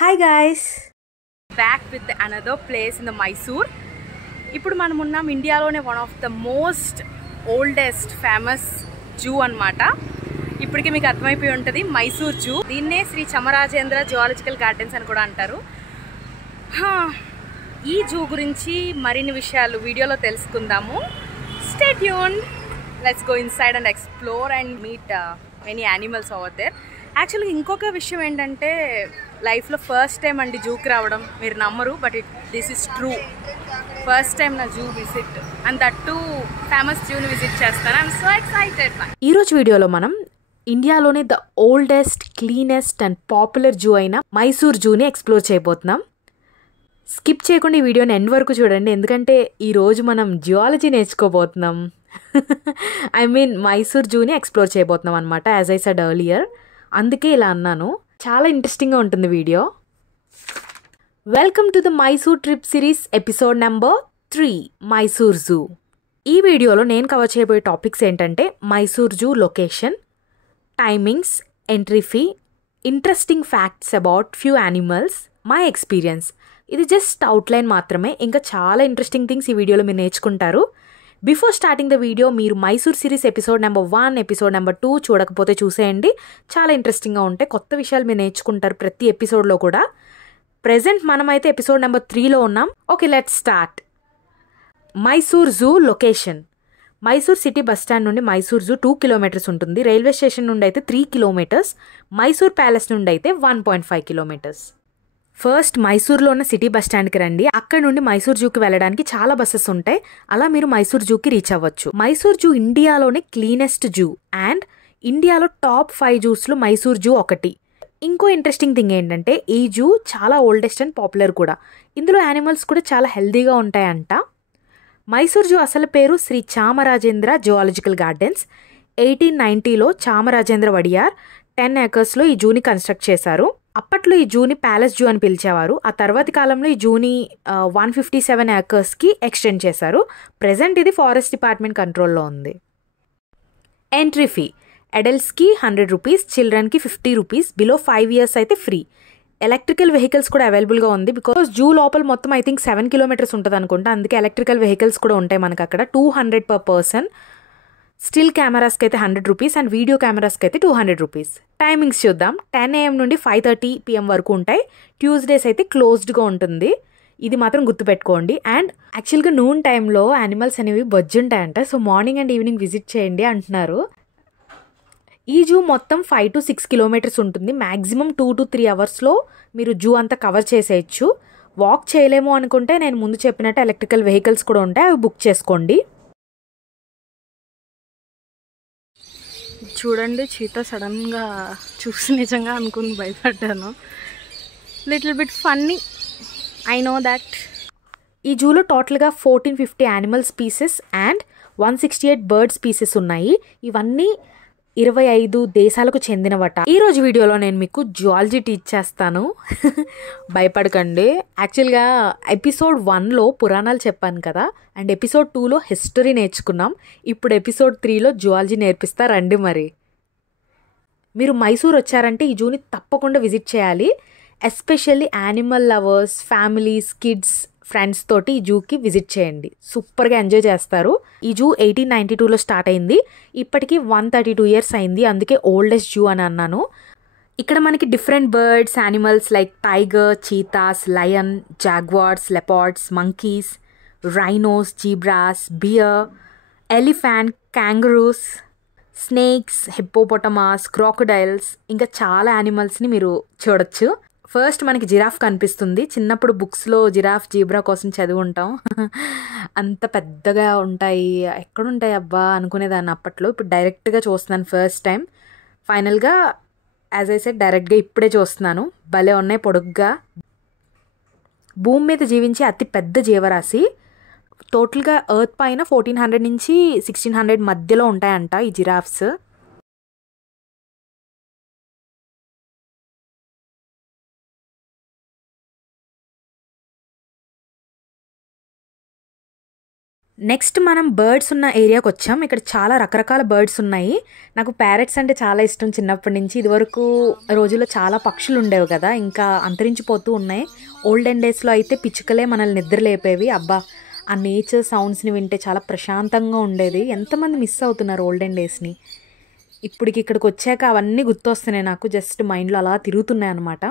Hi guys, back with another place in the Mysore. ఇప్పుడు మనం ఉన్నాం ఇండియాలోనే one of the most oldest famous zoo అన్నమాట. ఇప్పటికీ మీకు అర్థమైపోయి ఉంటుంది, మైసూర్ జూ. దీన్నే శ్రీ చామరాజేంద్ర జువాలజికల్ గార్డెన్స్ అని కూడా అంటారు. ఈ జూ గురించి మరిన్ని విషయాలు వీడియోలో తెలుసుకుందాము. Stay tuned. Let's go inside and explore and meet many animals over there. యాక్చువల్గా ఇంకొక విషయం ఏంటంటే, లైఫ్లో ఫస్ట్ టైం అండి జూకి రావడం. మీరు నమ్మరు, but this is true. First time నా zoo visit, and that too famous జూని విజిట్ చేస్తాను. I'm so excited. ఈరోజు వీడియోలో మనం ఇండియాలోనే the oldest, cleanest and popular zoo అయిన మైసూర్ జూని ఎక్స్ప్లోర్ చేయబోతున్నాం. స్కిప్ చేయకుండా ఈ వీడియోని ఎండ్ వరకు చూడండి, ఎందుకంటే ఈరోజు మనం జియాలజీ నేర్చుకోబోతున్నాం. ఐ మీన్ మైసూర్ జూని ఎక్స్ప్లోర్ చేయబోతున్నాం అనమాట, యాజ్ ఐ సెడ్ ఎర్లియర్. అందుకే ఇలా అన్నాను. చాలా ఇంట్రెస్టింగ్గా ఉంటుంది video. Welcome to the Mysore trip series episode number 3, Mysore zoo. ఈ వీడియోలో నేను కవర్ చేయబోయే టాపిక్స్ ఏంటంటే, Mysore zoo location, timings, entry fee, interesting facts about few animals, my experience. ఇది జస్ట్ అవుట్లైన్ మాత్రమే. ఇంకా చాలా ఇంట్రెస్టింగ్ థింగ్స్ ఈ వీడియోలో మీరు నేర్చుకుంటారు. బిఫోర్ స్టార్టింగ్ ద వీడియో, మీరు Mysore series episode number 1, episode number 2 చూడకపోతే చూసేయండి. చాలా ఇంట్రెస్టింగ్గా ఉంటాయి. కొత్త విషయాలు మీరు నేర్చుకుంటారు ప్రతి ఎపిసోడ్లో కూడా. ప్రెజెంట్ మనమైతే ఎపిసోడ్ నెంబర్ 3లో ఉన్నాం. Okay, let's start. Mysore zoo location. Mysore city bus stand నుండి మైసూర్ జూ 2 కిలోమీటర్స్ ఉంటుంది. రైల్వే స్టేషన్ నుండి అయితే 3 కిలోమీటర్స్. మైసూర్ ప్యాలెస్ నుండి అయితే 1.5 కిలోమీటర్స్. ఫస్ట్ మైసూర్లో ఉన్న సిటీ బస్ స్టాండ్కి రండి. అక్కడ నుండి మైసూర్ జూకి వెళ్ళడానికి చాలా బస్సెస్ ఉంటాయి. అలా మీరు మైసూర్ జూకి రీచ్ అవ్వచ్చు. మైసూర్ జూ ఇండియాలోనే క్లీనెస్ట్ జూ అండ్ ఇండియాలో టాప్ 5 జూస్లో మైసూర్ జూ ఒకటి. ఇంకో ఇంట్రెస్టింగ్ థింగ్ ఏంటంటే, ఈ జూ చాలా ఓల్డెస్ట్ అండ్ పాపులర్ కూడా. ఇందులో యానిమల్స్ కూడా చాలా హెల్తీగా ఉంటాయంట. మైసూర్ జూ అసలు పేరు శ్రీ చామరాజేంద్ర జువాలజికల్ గార్డెన్స్. 1890లో చామరాజేంద్ర వడియార్ 10 acres ఈ జూని కన్స్ట్రక్ట్ చేశారు. అప్పట్లో ఈ జూని ప్యాలెస్ జూ అని పిలిచేవారు. ఆ తర్వాతి కాలంలో ఈ జూని 157 acresకి ఎక్స్టెండ్ చేశారు. ప్రెజెంట్ ఇది ఫారెస్ట్ డిపార్ట్మెంట్ కంట్రోల్లో ఉంది. ఎంట్రీ ఫీ అడల్ట్స్కి 100 రూపీస్, చిల్డ్రన్కి 50 రూపీస్. బిలో 5 years అయితే ఫ్రీ. ఎలక్ట్రికల్ వెహికల్స్ కూడా అవైలబుల్గా ఉంది. బికాస్ జూ లోపల మొత్తం ఐ థింక్ 7 kilometers ఉంటుంది అనుకుంటా. అందుకే ఎలక్ట్రికల్ వెహికల్స్ కూడా ఉంటాయి మనకు అక్కడ. 200 per person. స్టిల్ కెమెరాస్కి అయితే 100 రూపీస్ అండ్ వీడియో కెమెరాస్కి అయితే 200 రూపీస్. టైమింగ్స్ చూద్దాం. 10 AM నుండి 5:30 PM వరకు ఉంటాయి. ట్యూస్డేస్ అయితే క్లోజ్డ్గా ఉంటుంది. ఇది మాత్రం గుర్తుపెట్టుకోండి. అండ్ యాక్చువల్గా నూన్ టైంలో యానిమల్స్ అనేవి బొజ్జుంటాయంట. So morning and evening visit చేయండి అంటున్నారు. ఈ జూ మొత్తం 5 to 6 kilometers ఉంటుంది. మ్యాక్సిమం 2 to 3 hours మీరు జూ అంతా కవర్ చేసేయచ్చు. వాక్ చేయలేము అనుకుంటే నేను ముందు చెప్పినట్టు ఎలక్ట్రికల్ వెహికల్స్ కూడా ఉంటాయి, అవి బుక్ చేసుకోండి. చూడండి, చీతా సడన్గా చూసి నిజంగా అనుకుని భయపడ్డాను. Little bit funny, I know that. ఈ జూలో టోటల్గా 1450 animal species and 168 bird species ఉన్నాయి. ఇవన్నీ 25 దేశాలకు చెందినవట. ఈరోజు వీడియోలో నేను మీకు జువాలజీ టీచ్ చేస్తాను. భయపడకండి. యాక్చువల్గా ఎపిసోడ్ 1లో పురాణాలు చెప్పాను కదా, అండ్ ఎపిసోడ్ 2లో హిస్టరీ నేర్చుకున్నాం. ఇప్పుడు ఎపిసోడ్ 3లో జువాలజీ నేర్పిస్తా రండి. మరి మీరు మైసూర్ వచ్చారంటే ఈ జూని తప్పకుండా విజిట్ చేయాలి. Especially animal lovers, families, kids, friends తోటి ఈ జూకి విజిట్ చేయండి. సూపర్గా ఎంజాయ్ చేస్తారు. ఈ జూ 1892లో స్టార్ట్ అయింది. ఇప్పటికీ 132 years అయింది. అందుకే ఓల్డెస్ట్ జూ అని అన్నాను. ఇక్కడ మనకి different birds, animals like tiger, cheetahs, lion, jaguars, leopards, monkeys, rhinos, zebras, bear, elephant, kangaroos, snakes, hippopotamus, crocodiles, ఇంకా చాలా యానిమల్స్ని మీరు చూడొచ్చు. ఫస్ట్ మనకి జిరాఫ్ కనిపిస్తుంది. చిన్నప్పుడు బుక్స్లో జిరాఫ్, జీబ్రా కోసం చదివి ఉంటాం. అంత పెద్దగా ఉంటాయి, ఎక్కడుంటాయి అబ్బా అనుకునేదాన్ని అప్పట్లో. ఇప్పుడు డైరెక్ట్గా చూస్తున్నాను ఫస్ట్ టైం. ఫైనల్గా యాజ్ ఐ సెడ్ డైరెక్ట్గా ఇప్పుడే చూస్తున్నాను. భలే ఉన్నాయి పొడుగ్గా. భూమి మీద జీవించే అతి పెద్ద జీవరాశి. టోటల్గా ఎర్త్ పైన 1400 నుంచి 1600 మధ్యలో ఉంటాయంట ఈ జిరాఫ్స్. నెక్స్ట్ మనం బర్డ్స్ ఉన్న ఏరియాకి వచ్చాం. ఇక్కడ చాలా రకరకాల బర్డ్స్ ఉన్నాయి. నాకు ప్యారెట్స్ అంటే చాలా ఇష్టం చిన్నప్పటి నుంచి. ఇదివరకు రోజుల్లో చాలా పక్షులు ఉండేవి కదా, ఇంకా అంతరించిపోతూ ఉన్నాయి. ఓల్డెన్ డేస్లో అయితే పిచ్చుకలే మనల్ని నిద్ర లేపేవి. అబ్బా, ఆ నేచర్ సౌండ్స్ని వింటే చాలా ప్రశాంతంగా ఉండేది. ఎంతమంది మిస్ అవుతున్నారు ఓల్డెన్ డేస్ని. ఇప్పటికి ఇక్కడికి వచ్చాక అవన్నీ గుర్తొస్తున్నాయి నాకు. జస్ట్ మైండ్లో అలా తిరుగుతున్నాయి అన్నమాట.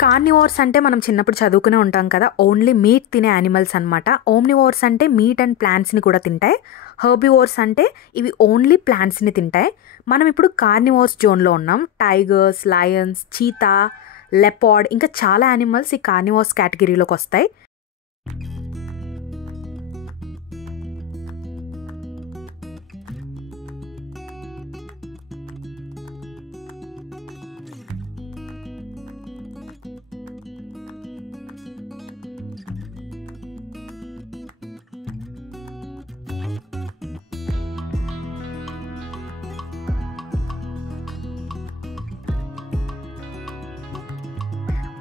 కార్నివోర్స్ అంటే మనం చిన్నప్పుడు చదువుకునే ఉంటాం కదా, ఓన్లీ మీట్ తినే యానిమల్స్ అనమాట. ఓమ్నివోర్స్ అంటే మీట్ అండ్ ప్లాంట్స్ని కూడా తింటాయి. హెర్బివోర్స్ అంటే ఇవి ఓన్లీ ప్లాంట్స్ని తింటాయి. మనం ఇప్పుడు కార్నివోర్స్ జోన్లో ఉన్నాం. టైగర్స్, లయన్స్, చీతా, లెపార్డ్ ఇంకా చాలా యానిమల్స్ ఈ కార్నివోర్స్ కేటగిరీలోకి వస్తాయి.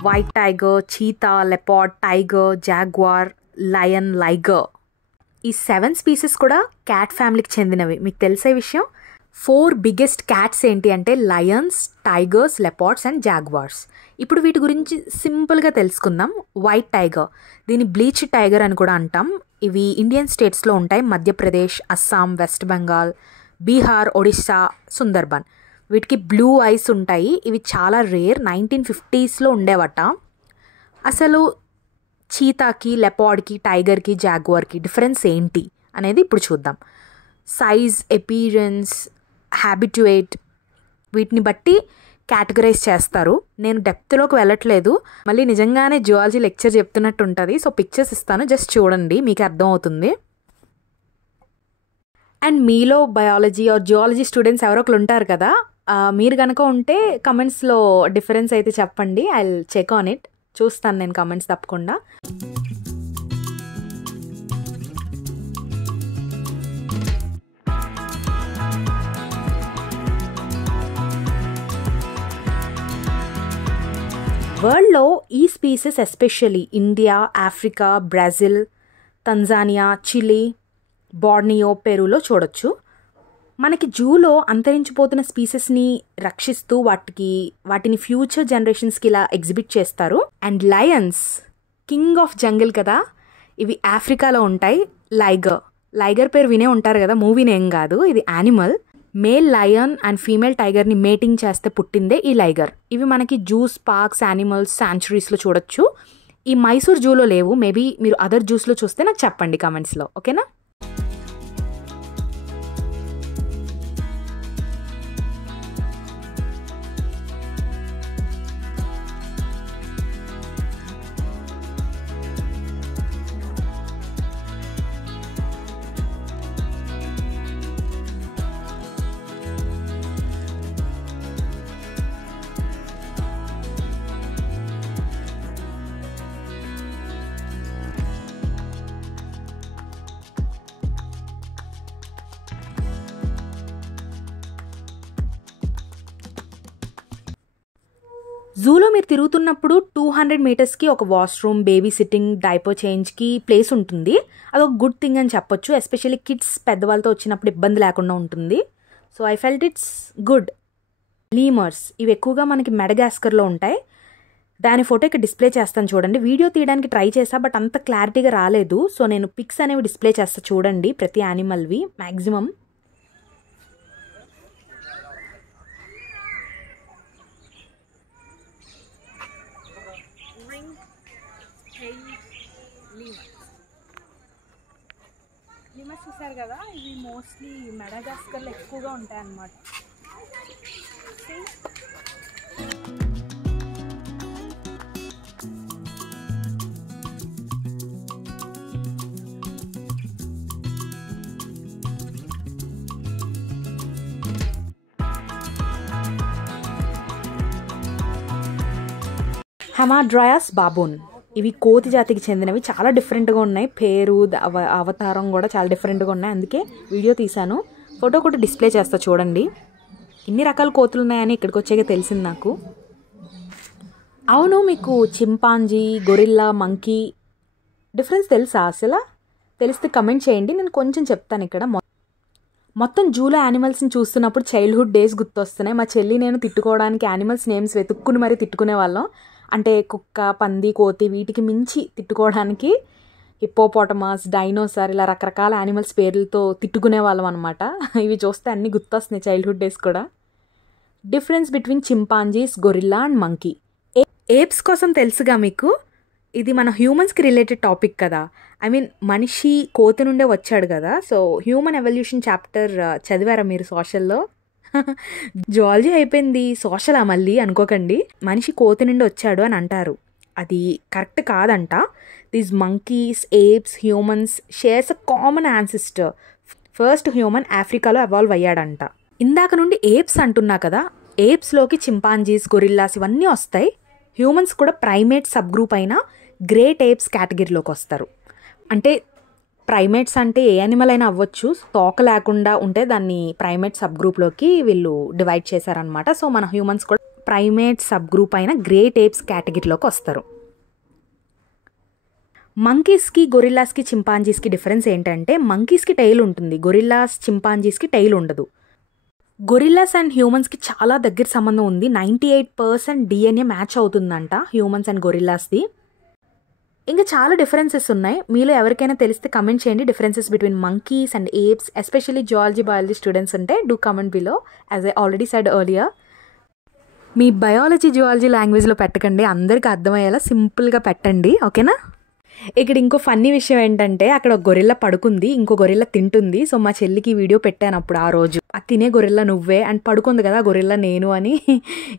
White tiger, cheetah, leopard, tiger, jaguar, lion, liger ఈ 7 స్పీసెస్ కూడా క్యాట్ ఫ్యామిలీకి చెందినవి. మీకు తెలిసే విషయం. 4 బిగ్గెస్ట్ క్యాట్స్ ఏంటి అంటే Lions, tigers, leopards and Jaguars. ఇప్పుడు వీటి గురించి సింపుల్గా తెలుసుకుందాం. వైట్ టైగర్, దీన్ని బ్లీచ్ టైగర్ అని కూడా అంటాం. ఇవి ఇండియన్ స్టేట్స్లో ఉంటాయి. మధ్యప్రదేశ్, అస్సాం, వెస్ట్ బెంగాల్, బీహార్, ఒడిస్సా, సుందర్బన్. వీటికి బ్లూ ఐస్ ఉంటాయి. ఇవి చాలా రేర్. 1950స్లో ఉండేవట. అసలు చీతాకి, లెపార్డ్కి, టైగర్కి, జాగ్వార్కి డిఫరెన్స్ ఏంటి అనేది ఇప్పుడు చూద్దాం. సైజ్, అపీరెన్స్, హ్యాబిట్యుయేట్ వీటిని బట్టి కేటగరైజ్ చేస్తారు. నేను డెప్త్లోకి వెళ్ళట్లేదు, మళ్ళీ నిజంగానే జువాలజీ లెక్చర్ చెప్తున్నట్టు ఉంటుంది. సో పిక్చర్స్ ఇస్తాను, జస్ట్ చూడండి, మీకు అర్థమవుతుంది. అండ్ మీలో బయాలజీ ఆర్ జువాలజీ స్టూడెంట్స్ ఎవరో ఒకరు ఉంటారు కదా, మీరు కనుక ఉంటే కమెంట్స్లో డిఫరెన్స్ అయితే చెప్పండి. I will check on it. చూస్తాను నేను కమెంట్స్ తప్పకుండా. వరల్డ్లో ఈ species especially India, Africa, Brazil, Tanzania, Chile, Borneo, పెరూలో చూడొచ్చు. మనకి జూలో అంతరించిపోతున్న స్పీసెస్ని రక్షిస్తూ వాటిని ఫ్యూచర్ జనరేషన్స్కి ఇలా ఎగ్జిబిట్ చేస్తారు. And Lions king of jungle కదా, ఇవి ఆఫ్రికాలో ఉంటాయి. లైగర్ పేరు వినే ఉంటారు కదా, మూవీ నేమ్ కాదు, ఇది animal. Male lion and female టైగర్ని మేటింగ్ చేస్తే పుట్టిందే ఈ లైగర్. ఇవి మనకి జూస్, పార్క్స్, యానిమల్స్ శాంచురీస్లో చూడొచ్చు. ఈ మైసూర్ జూలో లేవు. మేబీ మీరు అదర్ జూస్లో చూస్తే నాకు చెప్పండి కమెంట్స్లో, ఓకేనా? జూలో మీరు తిరుగుతున్నప్పుడు 200 మీటర్స్కి ఒక వాష్రూమ్, బేబీ సిట్టింగ్, డైపర్ చేంజ్కి ప్లేస్ ఉంటుంది. అదొక గుడ్ థింగ్ అని చెప్పొచ్చు. ఎస్పెషల్లీ కిడ్స్ పెద్దవాళ్ళతో వచ్చినప్పుడు ఇబ్బంది లేకుండా ఉంటుంది. So I felt it's good. Lemurs ఇవి ఎక్కువగా మనకి మెడగాస్కర్లో ఉంటాయి. దాని ఫోటో ఇక్కడ డిస్ప్లే చేస్తాను చూడండి. వీడియో తీయడానికి ట్రై చేసా, బట్ అంత క్లారిటీగా రాలేదు. సో నేను పిక్స్ అనేవి డిస్ప్లే చేస్తా చూడండి, ప్రతి యానిమల్వి మ్యాక్సిమం. లిమర్స్ చూసారు కదా, ఇవి మోస్ట్లీ మెడగాస్కర్లో ఎక్కువగా ఉంటాయి అన్నమాట. హెమాడ్రయాస్ బాబూన్ ఇవి కోతి జాతికి చెందినవి. చాలా డిఫరెంట్గా ఉన్నాయి. పేరు, అవతారం కూడా చాలా డిఫరెంట్గా ఉన్నాయి. అందుకే వీడియో తీశాను. ఫోటో కూడా డిస్ప్లే చేస్తా చూడండి. ఇన్ని రకాల కోతులు ఉన్నాయని ఇక్కడికి వచ్చాక తెలిసింది నాకు. అవును, మీకు చింపాంజీ, గొరిల్లా, మంకీ డిఫరెన్స్ తెలుసా? అసలు తెలిస్తే కమెంట్ చేయండి. నేను కొంచెం చెప్తాను ఇక్కడ. మొత్తం జూలో యానిమల్స్ని చూస్తున్నప్పుడు చైల్డ్హుడ్ డేస్ గుర్తొస్తున్నాయి. మా చెల్లి నేను తిట్టుకోవడానికి యానిమల్స్ నేమ్స్ వెతుక్కుని మరీ తిట్టుకునే వాళ్ళం. అంటే కుక్క, పంది, కోతి వీటికి మించి తిట్టుకోవడానికి హిప్పోపోటమస్, డైనోసార్ ఇలా రకరకాల యానిమల్స్ పేర్లతో తిట్టుకునే వాళ్ళం అనమాట. ఇవి చూస్తే అన్నీ గుర్తొస్తున్నాయి చైల్డ్హుడ్ డేస్ కూడా. Difference between chimpanzees, gorilla and monkey. Apes కోసం తెలుసుగా మీకు. ఇది మన హ్యూమన్స్కి రిలేటెడ్ టాపిక్ కదా. ఐ మీన్ మనిషి కోతి నుండే వచ్చాడు కదా. సో హ్యూమన్ ఎవల్యూషన్ చాప్టర్ చదివారా మీరు సోషల్లో? జువాలజీ అయిపోయింది, సోషలా మళ్ళీ అనుకోకండి. మనిషి కోతి నుండి వచ్చాడు అని అంటారు. అది కరెక్ట్ కాదంట. These monkeys, apes, humans shares a common ancestor. First human ఆఫ్రికాలో ఎవాల్వ్ అయ్యాడంట. ఇందాక నుండి ఏప్స్ అంటున్నా కదా, ఏప్స్లోకి చింపాంజీస్, గొరిల్లాస్ ఇవన్నీ వస్తాయి. హ్యూమన్స్ కూడా ప్రైమేట్ సబ్ గ్రూప్ అయిన గ్రేట్ ఏప్స్ కేటగిరీలోకి వస్తారు. అంటే ప్రైమేట్స్ అంటే ఏ యానిమల్ అయినా అవ్వచ్చు. తోక లేకుండా ఉంటే దాన్ని ప్రైమేట్ సబ్ గ్రూప్లోకి వీళ్ళు డివైడ్ చేశారనమాట. సో మన హ్యూమన్స్ కూడా ప్రైమేట్ సబ్ గ్రూప్ అయిన గ్రేట్ ఏప్స్ కేటగిరీలోకి వస్తారు. మంకీస్కి, గొరిల్లాస్కి, చింపాంజీస్కి డిఫరెన్స్ ఏంటంటే మంకీస్కి టైల్ ఉంటుంది, గొరిల్లాస్, చింపాంజీస్కి టైల్ ఉండదు. గొరిల్లాస్ అండ్ హ్యూమన్స్కి చాలా దగ్గర సంబంధం ఉంది. 98% DNA మ్యాచ్ అవుతుందంట హ్యూమన్స్ అండ్ గొరిల్లాస్ది. ఇంకా చాలా డిఫరెన్సెస్ ఉన్నాయి. మీలో ఎవరికైనా తెలిస్తే కమెంట్ చేయండి. Differences between monkeys and apes, especially zoology, biology students ఉంటే do comment below. As I already said earlier, మీ బయాలజీ, జువాలజీ లాంగ్వేజ్లో పెట్టకండి, అందరికీ అర్థమయ్యేలా సింపుల్గా పెట్టండి, ఓకేనా? ఇక్కడ ఇంకో ఫన్నీ విషయం ఏంటంటే అక్కడ ఒక గొరిల్లా పడుకుంది, ఇంకో గొరిల్లా తింటుంది. సో మా చెల్లికి వీడియో పెట్టాను అప్పుడు ఆ రోజు. ఆ తినే గొరిల్లా నువ్వే అండ్ పడుకుంది కదా గొరిల్లా నేను అని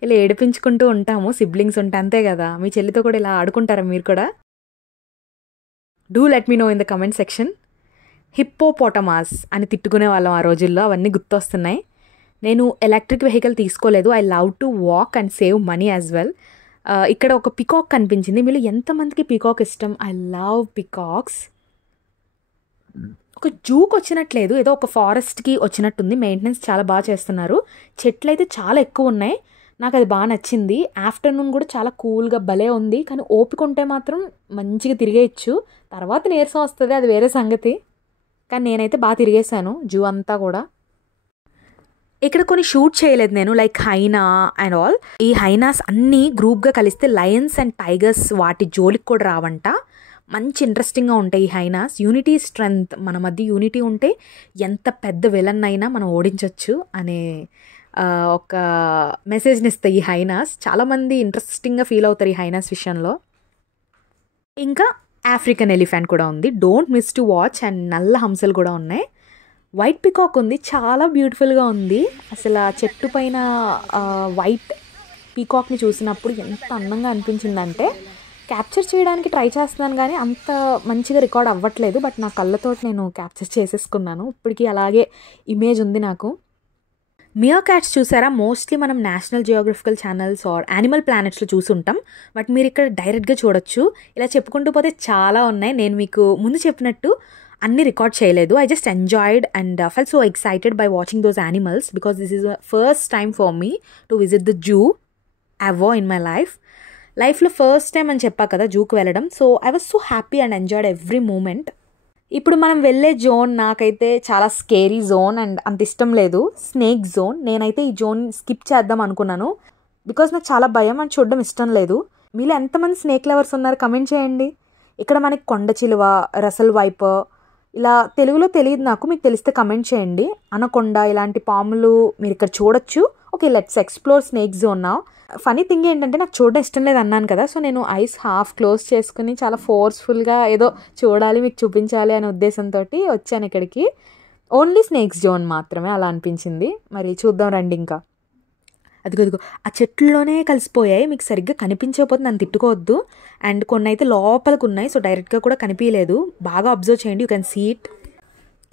ఇలా ఏడిపించుకుంటూ ఉంటాము. సిబ్లింగ్స్ ఉంటే అంతే కదా. మీ చెల్లితో కూడా ఇలా ఆడుకుంటారా మీరు కూడా? Do let me know in the comment section. Hippopotamus అని తిట్టుకునే వాళ్ళం ఆ రోజుల్లో. అవన్నీ గుర్తొస్తున్నాయి. నేను ఎలక్ట్రిక్ వెహికల్ తీసుకోలేదు. I love to walk and save money as well. ఇక్కడ ఒక పికాక్ కనిపించింది. మీరు ఎంతమందికి పికాక్ ఇష్టం? I love peacocks. ఒక జూకి వచ్చినట్లేదు, ఏదో ఒక ఫారెస్ట్కి వచ్చినట్టుంది. మెయింటెనెన్స్ చాలా బాగా చేస్తున్నారు. చెట్లు అయితే చాలా ఎక్కువ ఉన్నాయి. నాకు అది బాగా నచ్చింది. ఆఫ్టర్నూన్ కూడా చాలా కూల్గా భలే ఉంది. కానీ ఓపిక ఉంటే మాత్రం మంచిగా తిరిగేయచ్చు. తర్వాత నీరసం వస్తుంది, అది వేరే సంగతి. కానీ నేనైతే బాగా తిరిగేశాను జూ అంతా కూడా. ఇక్కడ కొన్ని షూట్ చేయలేదు నేను, లైక్ హైనా అండ్ ఆల్. ఈ హైనాస్ అన్నీ గ్రూప్గా కలిస్తే లయన్స్ అండ్ టైగర్స్ వాటి జోలికి కూడా రావంట. మంచి ఇంట్రెస్టింగ్గా ఉంటాయి ఈ హైనాస్. యూనిటీ స్ట్రెంగ్త్, మన మధ్య యూనిటీ ఉంటే ఎంత పెద్ద విలన్ అయినా మనం ఓడించవచ్చు అనే ఒక మెసేజ్ని ఇస్తాయి ఈ హైనాస్. చాలామంది ఇంట్రెస్టింగ్గా ఫీల్ అవుతారు ఈ హైనాస్ విషయంలో. ఇంకా ఆఫ్రికన్ ఎలిఫెంట్ కూడా ఉంది, don't miss to watch. And నల్ల హంసలు కూడా ఉన్నాయి. వైట్ పికాక్ ఉంది, చాలా బ్యూటిఫుల్గా ఉంది. అసలు ఆ చెట్టు పైన వైట్ పీకాక్ని చూసినప్పుడు ఎంత అందంగా అనిపించిందంటే క్యాప్చర్ చేయడానికి ట్రై చేస్తున్నాను కానీ అంత మంచిగా రికార్డ్ అవ్వట్లేదు. బట్ నా కళ్ళతో నేను క్యాప్చర్ చేసేసుకున్నాను. ఇప్పటికీ అలాగే ఇమేజ్ ఉంది నాకు. మియా క్యాట్స్ చూసారా? మోస్ట్లీ మనం national geographical channels or animal ప్లానెట్స్లో చూసుంటాం. బట్ మీరు ఇక్కడ డైరెక్ట్గా చూడొచ్చు. ఇలా చెప్పుకుంటూ పోతే చాలా ఉన్నాయి. నేను మీకు ముందు చెప్పినట్టు అన్ని రికార్డ్ చేయలేదు. I just enjoyed and fell so excited by watching those animals because this is first time for me to visit the zoo. Ever in my లైఫ్లో ఫస్ట్ టైం అని చెప్పా కదా జూకి వెళ్ళడం. So I was so happy and enjoyed every moment. ఇప్పుడు మనం వెళ్ళే zone నాకైతే చాలా స్కేరీ జోన్ అండ్ అంత ఇష్టం లేదు, స్నేక్ జోన్. నేనైతే ఈ జోన్ స్కిప్ చేద్దాం అనుకున్నాను బికాజ్ నాకు చాలా భయం అని చూడడం ఇష్టం లేదు. మీలో ఎంతమంది స్నేక్ లవర్స్ ఉన్నారు కమెంట్ చేయండి. ఇక్కడ మనకి కొండ చిలువ, రసల్ వైపర్, ఇలా తెలుగులో తెలియదు నాకు, మీకు తెలిస్తే కమెంట్ చేయండి. అనకొండ ఇలాంటి పాములు మీరు ఇక్కడ చూడొచ్చు. Okay, let's explore snake zone నా. ఫనీ థింగ్ ఏంటంటే నాకు చూడడం ఇష్టం లేదు అన్నాను కదా, సో నేను ఐస్ హాఫ్ క్లోజ్ చేసుకుని చాలా ఫోర్స్ఫుల్గా ఏదో చూడాలి, మీకు చూపించాలి అనే ఉద్దేశంతో వచ్చాను ఇక్కడికి. ఓన్లీ స్నేక్స్ జోన్ మాత్రమే అలా అనిపించింది. మరి చూద్దాం రండి. ఇంకా అదిగో ఆ చెట్లలోనే కలిసిపోయాయి, మీకు సరిగ్గా కనిపించకపోతే నన్ను తిట్టుకోవద్దు. అండ్ కొన్ని అయితే లోపలికి ఉన్నాయి, సో డైరెక్ట్గా కూడా కనిపించలేదు. బాగా అబ్జర్వ్ చేయండి, you can see it.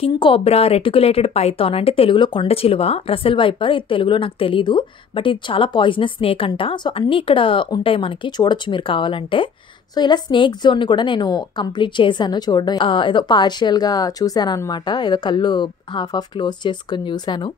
King cobra, reticulated python అంటే తెలుగులో కొండ చిలువ, రసల్ వైపర్ ఇది తెలుగులో నాకు తెలీదు, బట్ ఇది చాలా పాయిజనస్ స్నేక్ అంట. సో అన్నీ ఇక్కడ ఉంటాయి, మనకి చూడొచ్చు మీరు కావాలంటే. సో ఇలా స్నేక్ జోన్ని కూడా నేను కంప్లీట్ చేశాను చూడడం. ఏదో పార్షియల్గా చూశాను అనమాట, ఏదో కళ్ళు హాఫ్ క్లోజ్ చేసుకొని చూశాను.